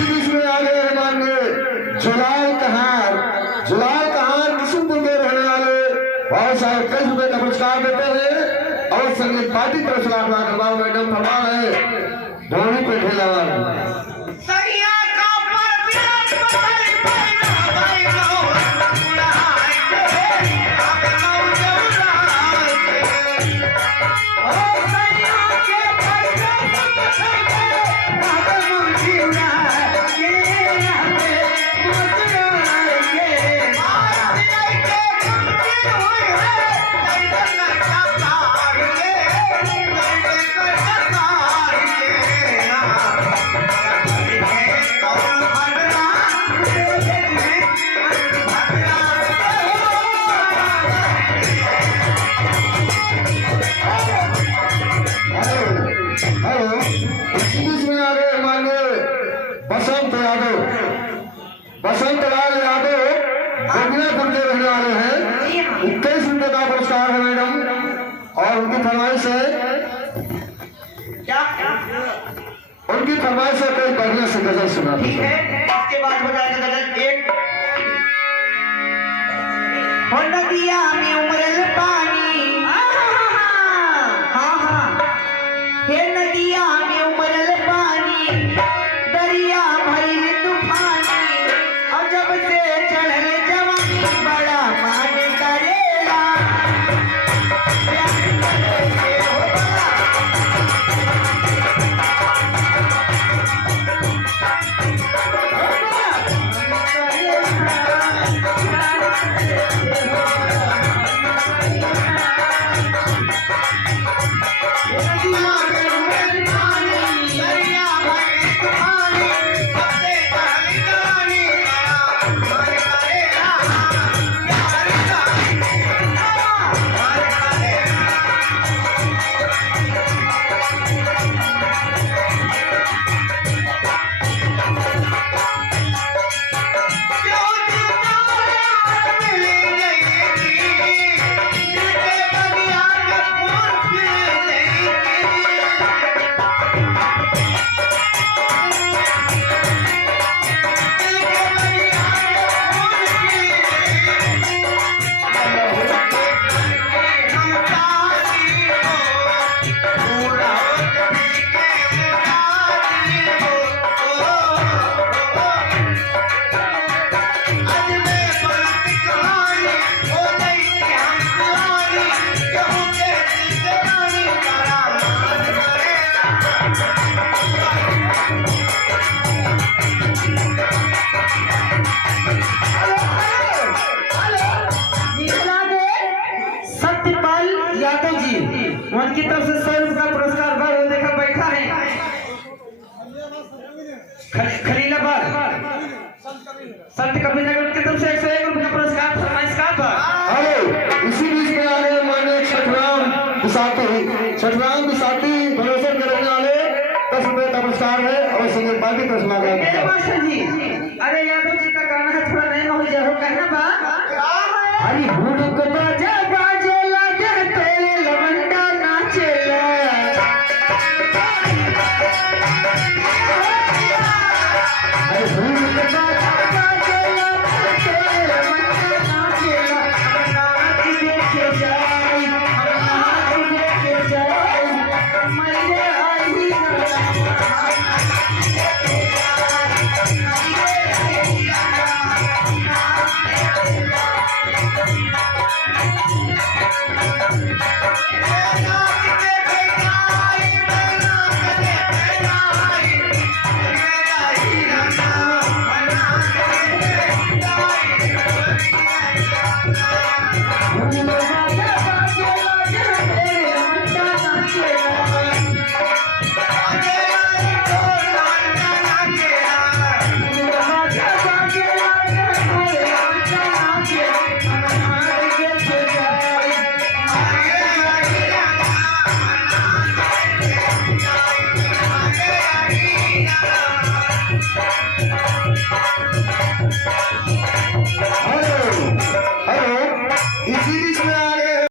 इसी बीच में आ गए हैं माननीय जुलाल कहार किशनपुर के रहने वाले और साहब 10 रुपए का पुरस्कार देते हैं और संगीत पार्टी तरफ से मैडम फरमान है धोनी पे ठेला बसंत लाल यादव गोविंदपुर के रहने वाले हैं 21 रुपए का पुरस्कार है मैडम और उनकी फरमाइश है कोई बढ़िया से गजल सुना इसके बाद हो जाएगा गजल एक नदिया में उमरल पानी हे नदिया में उमरल पानी दरिया भरिल तूफानी और जब से चढ़ल जवानी बड़ा मान करेला उनकी तरफ से 100 रुपये का पुरस्कार वो देखा बैठा है खलीलाबाद संत कबीरनगर की तरफ से 101 रुपये का पुरस्कार फरमाइश का था। इसी बीच में आ रहे माननीय छठराम बिसाती भरोसे के रहने वाले 10 रुपये का पुरस्कार है और संगीत पार्टी तरफ से जी अरे यादव जी का गाना है थोड़ा नया हो जाए कहना बा अरे हुड़क बाजे बाजे लागे तेरे लवंडा नाचेला अरे हुड़क बाजे बाजे लागे तेरे लवंडा नाचेला नाच देखे जाए मैंने आई